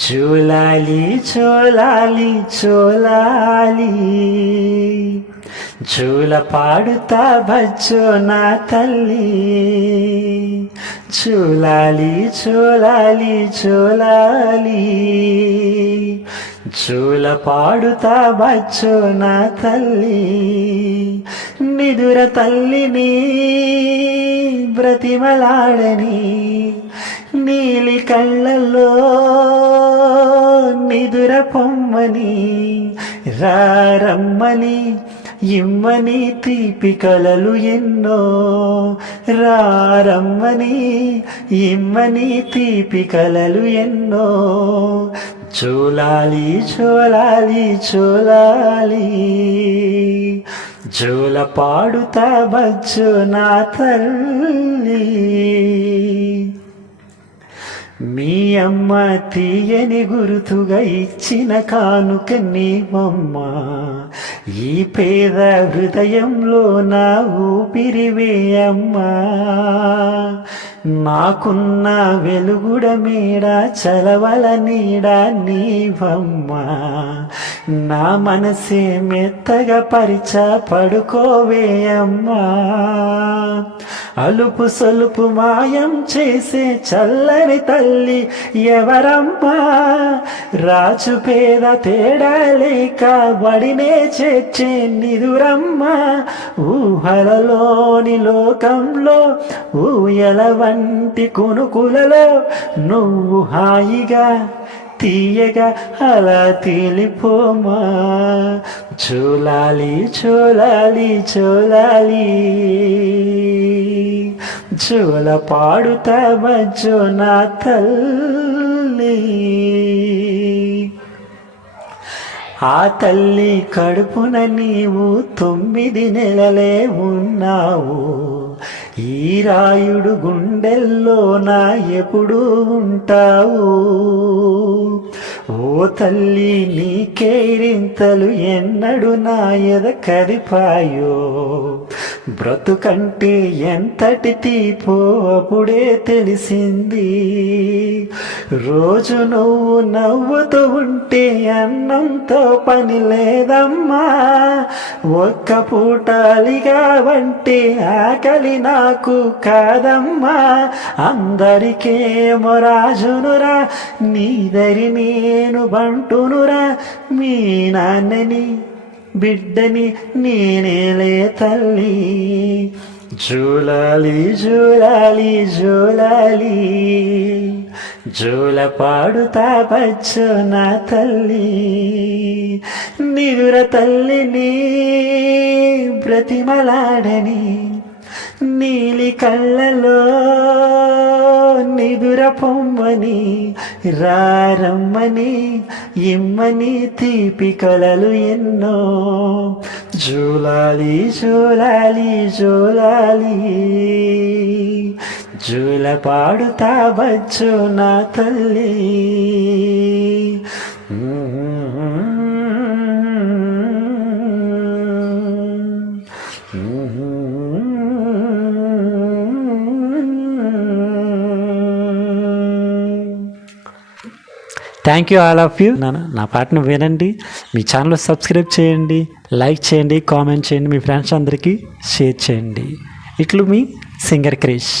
చూలాలి చూలాలి చూలాలి జూల పాడుతా బచ్చో నా తల్లి. చూలాలి చూలాలి చూలాలి జూల పాడుతా బచ్చో నా తల్లి. నిదుర తల్లిని బ్రతిమలాడని నీలి కళ్ళల్లో నిదుర పొమ్మని రారమ్మని ఇమ్మని తీపి కలలు ఎన్నో. రారమ్మని ఇమ్మని తీపి కలలు ఎన్నో. చూలాలి చూలాలి చూలాలి జూల పాడుతా బచ్చు నా తల్లి. మీ అమ్మ తీయని గురుతుగా ఇచ్చిన కానుక నీవమ్మ. ఈ పేద హృదయంలో నా ఊపిరివే అమ్మా. నాకున్న వెలుగుడ మేడ చలవల నీడ నీవమ్మా. నా మనసే మెత్తగా పరిచ పడుకోవే అమ్మా. అలుపు సొలుపు మాయం చేసే చల్లని తల్లి ఎవరమ్మా. రాజు పేద తేడా లేక బడినే చేర్చే నిదురమ్మా. ఊహలలోని లోకంలో ఊయల వంటి కునుకులలో నువ్వు హాయిగా తీయగా అలా తేలిపోమా. చూలాలి చూలాలి చూలాలి జూల పాడుతా బచ్చో నా తల్లి. ఆ తల్లి కడుపున నీవు 9 నెలలే ఉన్నావు. ఈ రాయుడు గుండెల్లో నా ఎప్పుడు ఉంటావు. ఓ తల్లి నీ కేరింతలు ఎన్నడు నా ఎద కదిపాయో. బ్రతుకంటే ఎంతటి తీపో అప్పుడే తెలిసింది. రోజు నువ్వు నవ్వుతూ ఉంటే అన్నంతో పని లేదమ్మా. ఒక్క పూటాలిగా వంటే ఆకలి నాకు కాదమ్మా. అందరికేమో రాజునురా నీదరి నేను బంటునురా. మీ నాన్నని బిడ్డని నేనేలే తల్లి. జూలాలి జూలాలి జూలాలి జూల పాడుతా బచ్చో నా తల్లి. నిదుర తల్లిని బ్రతిమలాడని నీలి కళ్ళలో నిదుర పొమ్మని రారమ్మని ఇమ్మని తీపి కలలు ఎన్నో. జూలాలి జూలాలి జూలాలి జూల పాడుతా బచ్చో నా తల్లి. Thank you all of you. నా పాటను వినండి, మీ ఛానల్ సబ్స్క్రైబ్ చేయండి, లైక్ చేయండి, కామెంట్ చేయండి, మీ ఫ్రెండ్స్ అందరికీ షేర్ చేయండి. ఇట్లు మీ సింగర్ క్రిష్.